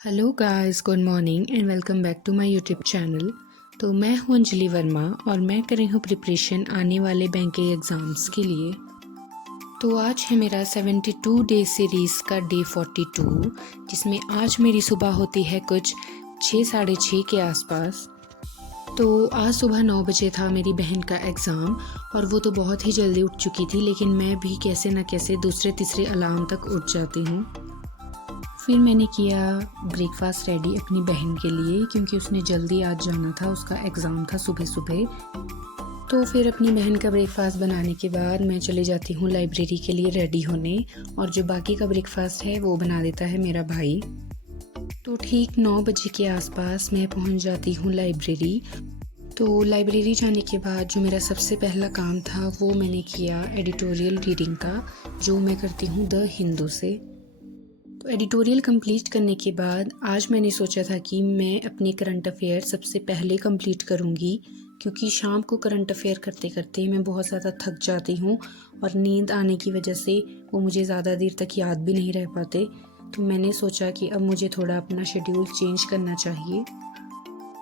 Hello guys, good morning and welcome back to my YouTube channel. तो मैं हूं अंजलि वर्मा और मैं कर रही हूं प्रिपरेशन आने वाले बैंक के एग्ज़ाम्स के लिए। तो आज है मेरा 72 डे सीरीज़ का डे 42, जिसमें आज मेरी सुबह होती है कुछ 6 साढ़े 6 के आसपास। तो आज सुबह 9 बजे था मेरी बहन का एग्ज़ाम और वो तो बहुत ही जल्दी उठ चुकी थी, लेकिन मैं भी कैसे न कैसे दूसरे तीसरे अलार्म तक उठ जाती हूँ। फिर मैंने किया ब्रेकफास्ट रेडी अपनी बहन के लिए, क्योंकि उसने जल्दी आज जाना था, उसका एग्ज़ाम था सुबह सुबह। तो फिर अपनी बहन का ब्रेकफास्ट बनाने के बाद मैं चली जाती हूँ लाइब्रेरी के लिए रेडी होने, और जो बाकी का ब्रेकफास्ट है वो बना देता है मेरा भाई। तो ठीक 9 बजे के आसपास मैं पहुँच जाती हूँ लाइब्रेरी। तो लाइब्रेरी जाने के बाद जो मेरा सबसे पहला काम था वो मैंने किया एडिटोरियल रीडिंग का, जो मैं करती हूँ द हिंदू से। तो एडिटोरियल कंप्लीट करने के बाद आज मैंने सोचा था कि मैं अपने करंट अफेयर सबसे पहले कंप्लीट करूँगी, क्योंकि शाम को करंट अफेयर करते करते मैं बहुत ज़्यादा थक जाती हूँ और नींद आने की वजह से वो मुझे ज़्यादा देर तक याद भी नहीं रह पाते। तो मैंने सोचा कि अब मुझे थोड़ा अपना शेड्यूल चेंज करना चाहिए।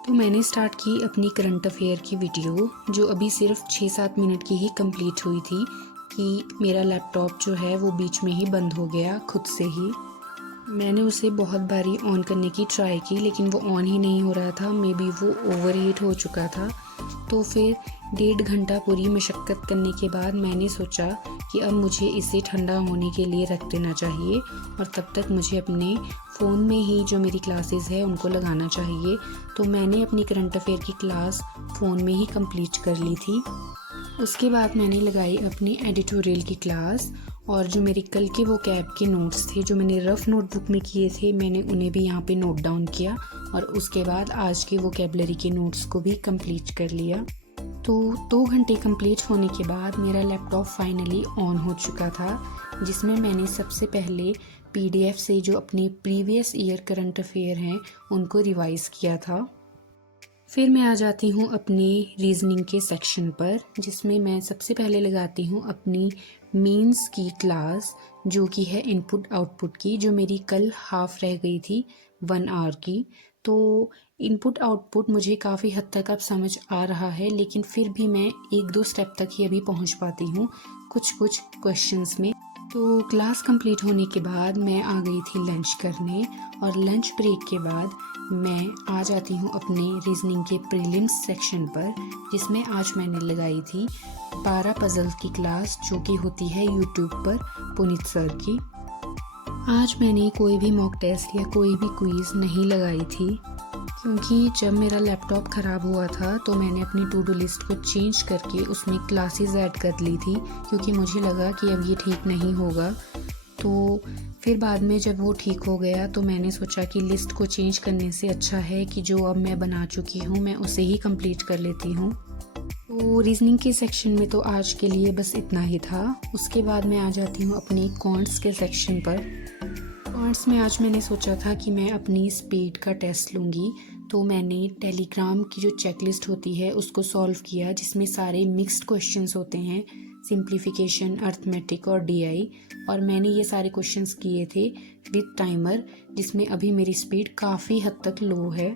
तो मैंने स्टार्ट की अपनी करंट अफेयर की वीडियो, जो अभी सिर्फ 6-7 मिनट की ही कंप्लीट हुई थी कि मेरा लैपटॉप जो है वो बीच में ही बंद हो गया खुद से ही। मैंने उसे बहुत बारी ऑन करने की ट्राई की, लेकिन वो ऑन ही नहीं हो रहा था। मे बी वो ओवर हीट हो चुका था। तो फिर 1.5 घंटा पूरी मशक्क़त करने के बाद मैंने सोचा कि अब मुझे इसे ठंडा होने के लिए रख देना चाहिए, और तब तक मुझे अपने फ़ोन में ही जो मेरी क्लासेस है उनको लगाना चाहिए। तो मैंने अपनी करंट अफेयर की क्लास फ़ोन में ही कंप्लीट कर ली थी। उसके बाद मैंने लगाई अपनी एडिटोरियल की क्लास, और जो मेरे कल के वो कैब के नोट्स थे जो मैंने रफ़ नोटबुक में किए थे, मैंने उन्हें भी यहाँ पे नोट डाउन किया, और उसके बाद आज के वोकैबुलरी के नोट्स को भी कंप्लीट कर लिया। तो 2 घंटे कंप्लीट होने के बाद मेरा लैपटॉप फाइनली ऑन हो चुका था, जिसमें मैंने सबसे पहले PDF से जो अपने प्रीवियस ईयर करंट अफेयर हैं उनको रिवाइज़ किया था। फिर मैं आ जाती हूँ अपनी रीजनिंग के सेक्शन पर, जिसमें मैं सबसे पहले लगाती हूँ अपनी मीन्स की क्लास, जो कि है इनपुट आउटपुट की, जो मेरी कल हाफ रह गई थी 1 आवर की। तो इनपुट आउटपुट मुझे काफ़ी हद तक अब समझ आ रहा है, लेकिन फिर भी मैं 1-2 स्टेप तक ही अभी पहुँच पाती हूँ कुछ क्वेश्चंस में। तो क्लास कंप्लीट होने के बाद मैं आ गई थी लंच करने, और लंच ब्रेक के बाद मैं आ जाती हूँ अपने रीजनिंग के प्रीलिम्स सेक्शन पर, जिसमें आज मैंने लगाई थी 12 पजल की क्लास, जो कि होती है यूट्यूब पर पुनीत सर की। आज मैंने कोई भी मॉक टेस्ट या कोई भी क्विज़ नहीं लगाई थी, क्योंकि जब मेरा लैपटॉप ख़राब हुआ था तो मैंने अपनी टू डू लिस्ट को चेंज करके उसमें क्लासेस ऐड कर ली थी, क्योंकि मुझे लगा कि अब ये ठीक नहीं होगा। तो फिर बाद में जब वो ठीक हो गया तो मैंने सोचा कि लिस्ट को चेंज करने से अच्छा है कि जो अब मैं बना चुकी हूँ मैं उसे ही कंप्लीट कर लेती हूँ। तो रीजनिंग के सेक्शन में तो आज के लिए बस इतना ही था। उसके बाद मैं आ जाती हूँ अपने क्वांट्स के सेक्शन पर। क्वांट्स में आज मैंने सोचा था कि मैं अपनी स्पीड का टेस्ट लूँगी, तो मैंने टेलीग्राम की जो चेकलिस्ट होती है उसको सॉल्व किया, जिसमें सारे मिक्स्ड क्वेश्चंस होते हैं, सिंप्लीफिकेशन, अर्थमेटिक और DI, और मैंने ये सारे क्वेश्चंस किए थे विद टाइमर, जिसमें अभी मेरी स्पीड काफ़ी हद तक लो है।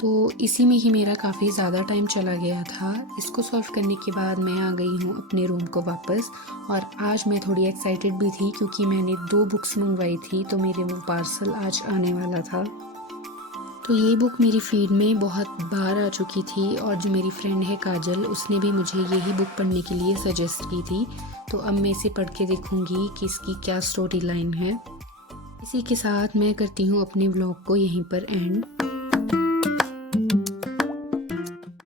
तो इसी में ही मेरा काफ़ी ज़्यादा टाइम चला गया था। इसको सॉल्व करने के बाद मैं आ गई हूँ अपने रूम को वापस, और आज मैं थोड़ी एक्साइटेड भी थी, क्योंकि मैंने 2 बुक्स मंगवाई थी, तो मेरे वो पार्सल आज आने वाला था। तो ये बुक मेरी फीड में बहुत बार आ चुकी थी, और जो मेरी फ्रेंड है काजल, उसने भी मुझे यही बुक पढ़ने के लिए सजेस्ट की थी। तो अब मैं इसे पढ़ के देखूँगी कि इसकी क्या स्टोरी लाइन है। इसी के साथ मैं करती हूँ अपने व्लॉग को यहीं पर एंड।